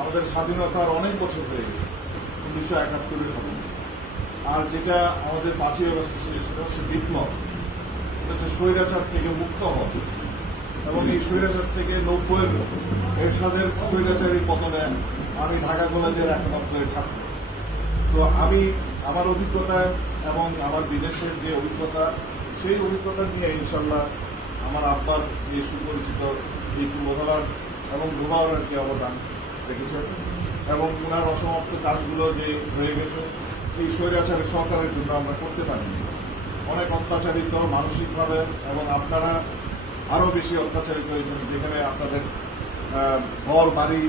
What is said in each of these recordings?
আমাদের স্বাধীনতার অনেক বছর হয়ে গেছে, 1971-এর ঘটনা। আর যেটা আমাদের 5ই আগস্ট ছিল সেটা হচ্ছে বিপ্লব, এটা হচ্ছে স্বৈরাচার থেকে মুক্ত হওয়া। এবং এই স্বৈরাচার থেকে 90-এর এরশাদের স্বৈরাচারী পতনে আমি ঢাকা কলেজের একমাত্র ছাত্র। তো আমি আমার অভিজ্ঞতা এবং আমার বিদেশের যে অভিজ্ঞতা, সেই অভিজ্ঞতা নিয়ে ইনশাল্লাহ আমার আব্বার যে সুপরিচিত এই পূর্বধারার এবং ধোবাওয়ার যে অবদান রেখেছেন এবং ওনার অসমাপ্ত কাজগুলো যে হয়ে গেছে এই স্বৈরাচারের সরকারের জন্য আমরা করতে পারিনি। অনেক অত্যাচারিত মানসিকভাবে এবং আপনারা আরও বেশি অত্যাচারিত হয়েছেন, যেখানে আপনাদের ঘর বাড়ি,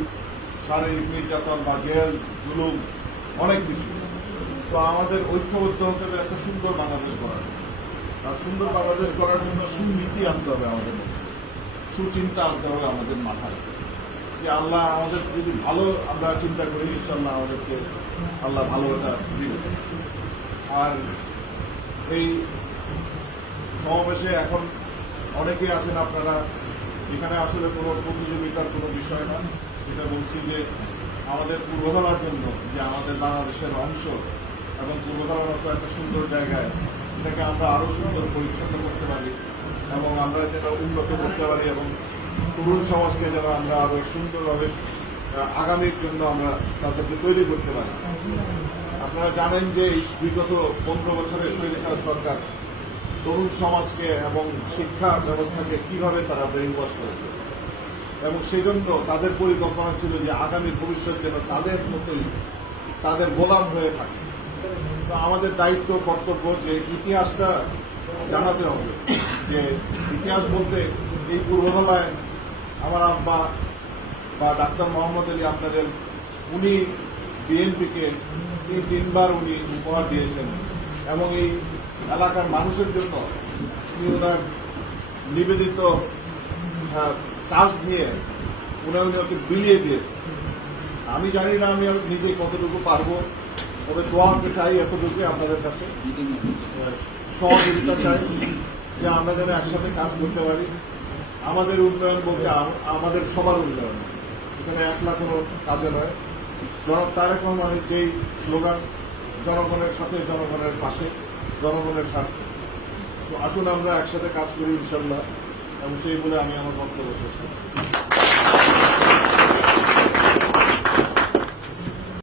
শারীরিক নির্যাতন বা জেল জুলুম অনেক কিছু। তো আমাদের ঐক্যবদ্ধ হতে হবে একটা সুন্দর বাংলাদেশ গড়ার। আর সুন্দর বাংলাদেশ গড়ার জন্য সুনীতি আনতে হবে আমাদের মধ্যে, সুচিন্তা আনতে হবে আমাদের মাথায়, যে আল্লাহ আমাদের যদি ভালো আমরা চিন্তা করি ইনশাল্লাহ আমাদেরকে আল্লাহ ভালোটা দিবে। আর এই সমাবেশে এখন অনেকেই আছেন আপনারা, এখানে আসলে কোনো প্রতিযোগিতার কোনো বিষয় না। যেটা বলছি যে আমাদের পূর্বধারার জন্য, যে আমাদের বাংলাদেশের অংশ এবং পূর্বধারার মতো একটা সুন্দর জায়গায় এটাকে আমরা আরও সুন্দর পরিচ্ছন্ন করতে পারি এবং আমরা যেটা উন্নত করতে পারি এবং তরুণ সমাজকে যেন আমরা আরও সুন্দরভাবে আগামীর জন্য আমরা তাদেরকে তৈরি করতে পারি। আপনারা জানেন যে এই বিগত 15 বছরের স্বৈরাচার সরকার তরুণ সমাজকে এবং শিক্ষা ব্যবস্থাকে কিভাবে তারা ব্রেইন ওয়াশ করেছে এবং সেই জন্য তাদের পরিকল্পনা ছিল যে আগামী ভবিষ্যৎ যেন তাদের মতোই তাদের গোলাম হয়ে থাকে। তো আমাদের দায়িত্ব কর্তব্য যে ইতিহাসটা জানাতে হবে, যে ইতিহাস বলতে এই পূর্ববেলায় আমার আব্বা বা ডাক্তার মোহাম্মদ আলী আপনাদের উনি বিএনপিকে 3বার উনি উপহার দিয়েছেন এবং এই এলাকার মানুষের জন্য উনি ওনার নিবেদিত কাজ নিয়ে উনি ওকে বিলিয়ে দিয়েছেন। আমি জানি না আমি নিজে কতটুকু পারবো, তবে দোয়াকে চাই এতটুকু আপনাদের কাছে, সহযোগিতা চাই যে আমরা যেন একসাথে কাজ করতে পারি। আমাদের উন্নয়ন বলতে আমাদের সবার উন্নয়ন, এখানে একলা কোনো কাজে নয়। জনাব তারেক রহমানের যেই স্লোগান, জনগণের সাথে, জনগণের পাশে, জনগণের স্বার্থে। তো আসুন আমরা একসাথে কাজ করি ইনশাল্লাহ, এবং সেই বলে আমি আমার বক্তব্য শেষ করি।